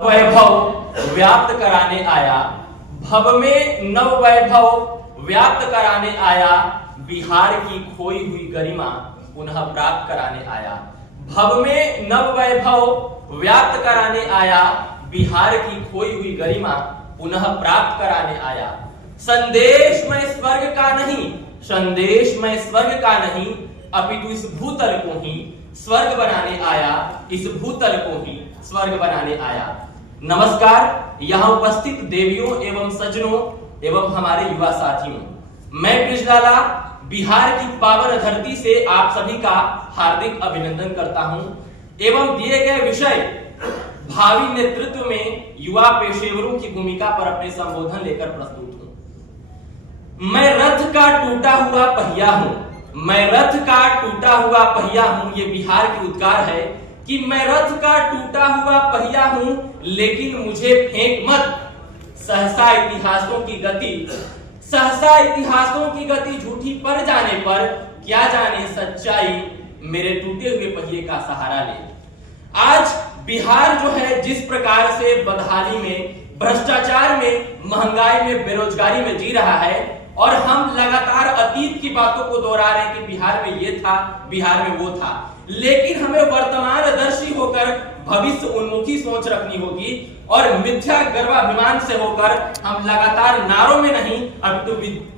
वैभव व्याप्त कराने आया, भव में नव वैभव व्याप्त कराने आया, बिहार की खोई हुई गरिमा पुनः प्राप्त कराने आया। भव में नव वैभव व्याप्त कराने आया, बिहार की खोई हुई गरिमा पुनः प्राप्त कराने आया। संदेश मैं स्वर्ग का नहीं, संदेश मैं स्वर्ग का नहीं, अपितु इस भूतल को ही स्वर्ग बनाने आया, इस भूतल को ही स्वर्ग बनाने आया। नमस्कार, यहाँ उपस्थित देवियों एवं सज्जनों एवं हमारे युवा साथियों, मैं ब्रिजलाला बिहार की पावन धरती से आप सभी का हार्दिक अभिनंदन करता हूं एवं दिए गए विषय भावी नेतृत्व में युवा पेशेवरों की भूमिका पर अपने संबोधन लेकर प्रस्तुत हूं। मैं रथ का टूटा हुआ पहिया हूं, मैं रथ का टूटा हुआ पहिया हूं, ये बिहार की उद्गार है कि मैं रथ का टूटा हुआ पहिया हूं, लेकिन मुझे फेंक मत। सहसा इतिहासों की गति, सहसा इतिहासों की गति झूठी पड़ जाने पर क्या जाने सच्चाई मेरे टूटे हुए पहिए का सहारा ले। आज बिहार जो है जिस प्रकार से बदहाली में, भ्रष्टाचार में, महंगाई में, बेरोजगारी में जी रहा है और हम लगातार अतीत की बातों को दोहरा रहे हैं कि बिहार में ये था, बिहार में वो था, लेकिन हमें वर्तमानदर्शी होकर भविष्य उन्मुखी सोच रखनी होगी और मिथ्या गर्वाभिमान से होकर हम लगातार नारों में नहीं अपितु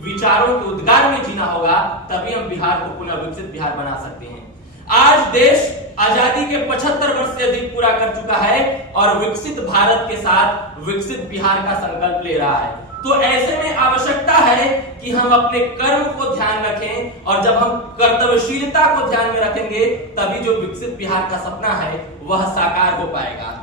विचारों के उद्गार में जीना होगा, तभी हम बिहार को पुनः विकसित बिहार बना सकते हैं। आज देश आजादी के 75 वर्ष से अधिक पूरा कर चुका है और विकसित भारत के साथ विकसित बिहार का संकल्प ले रहा है। तो ऐसे में आवश्यकता है कि हम अपने कर्म को ध्यान रखें और जब हम कर्तव्यशीलता को ध्यान में रखेंगे तभी जो विकसित बिहार का सपना है वह साकार हो पाएगा।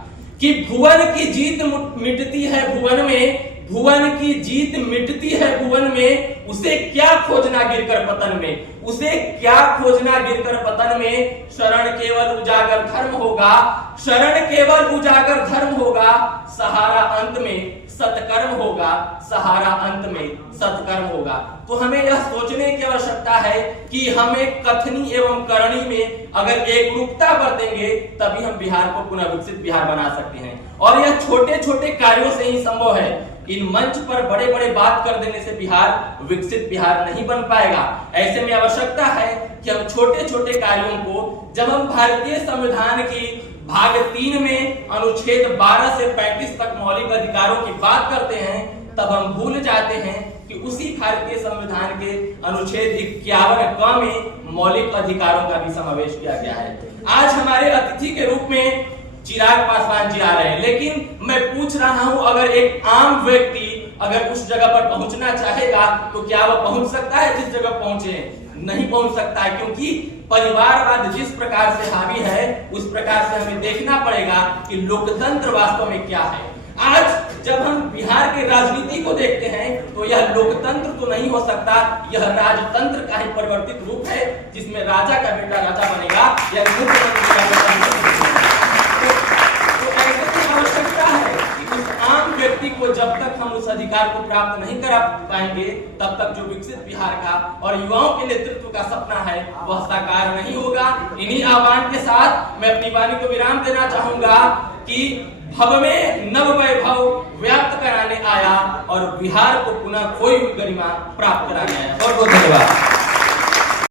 कि भुवन की जीत मिटती है भुवन में, भुवन की जीत मिटती है भुवन में, उसे क्या खोजना गिरकर पतन में, उसे क्या खोजना गिरकर पतन में। शरण केवल उजागर धर्म होगा, शरण केवल उजागर धर्म होगा, सहारा अंत में सत्कर्म होगा, सहारा अंत में सत्कर्म होगा। तो हमें यह सोचने की आवश्यकता है कि हमें कथनी एवं करनी में अगर एकरूपता बरतेंगे तभी हम बिहार को पुनः विकसित बिहार बना सकते हैं और यह छोटे छोटे कार्यों से ही संभव है। इन मंच पर बड़े बड़े बात कर देने से बिहार विकसित बिहार नहीं बन पाएगा। ऐसे में आवश्यकता है कि हम छोटे छोटे कार्यों को, जब हम भारतीय संविधान की भाग 3 में अनुच्छेद 12 से 35 तक मौलिक अधिकारों की बात करते हैं, तब हम भूल जाते हैं कि उसी भारतीय संविधान के अनुच्छेद 51 क में मौलिक अधिकारों का भी समावेश किया गया है। आज हमारे अतिथि के रूप में चिराग पासवान जी आ रहे हैं, लेकिन मैं पूछ रहा हूं अगर एक आम व्यक्ति अगर उस जगह पर पहुंचना चाहेगा तो क्या वह पहुंच सकता है जिस जगह पहुंचे? नहीं पहुंच सकता है, क्योंकि परिवारवाद जिस प्रकार से हावी है उस प्रकार से हमें देखना पड़ेगा कि लोकतंत्र वास्तव में क्या है। आज जब हम बिहार के राजनीति को देखते हैं तो यह लोकतंत्र तो नहीं हो सकता, यह राजतंत्र का ही परिवर्तित रूप है जिसमें राजा का बेटा राजा बनेगा, यह मुख्यमंत्री का बेटा। तो ऐसे की आवश्यकता है कि उस आम व्यक्ति को जब तक हम उस अधिकार को प्राप्त नहीं करा पाएंगे तब तक जो विकसित बिहार का और युवाओं के नेतृत्व का सपना है वह साकार नहीं होगा। इन्हीं आह्वान के साथ मैं अपनी वाणी को विराम देना चाहूंगा कि भव में नव वैभव व्याप्त कराने आया और बिहार को पुनः खोई हुई गरिमा प्राप्त कराने आया। बहुत बहुत धन्यवाद।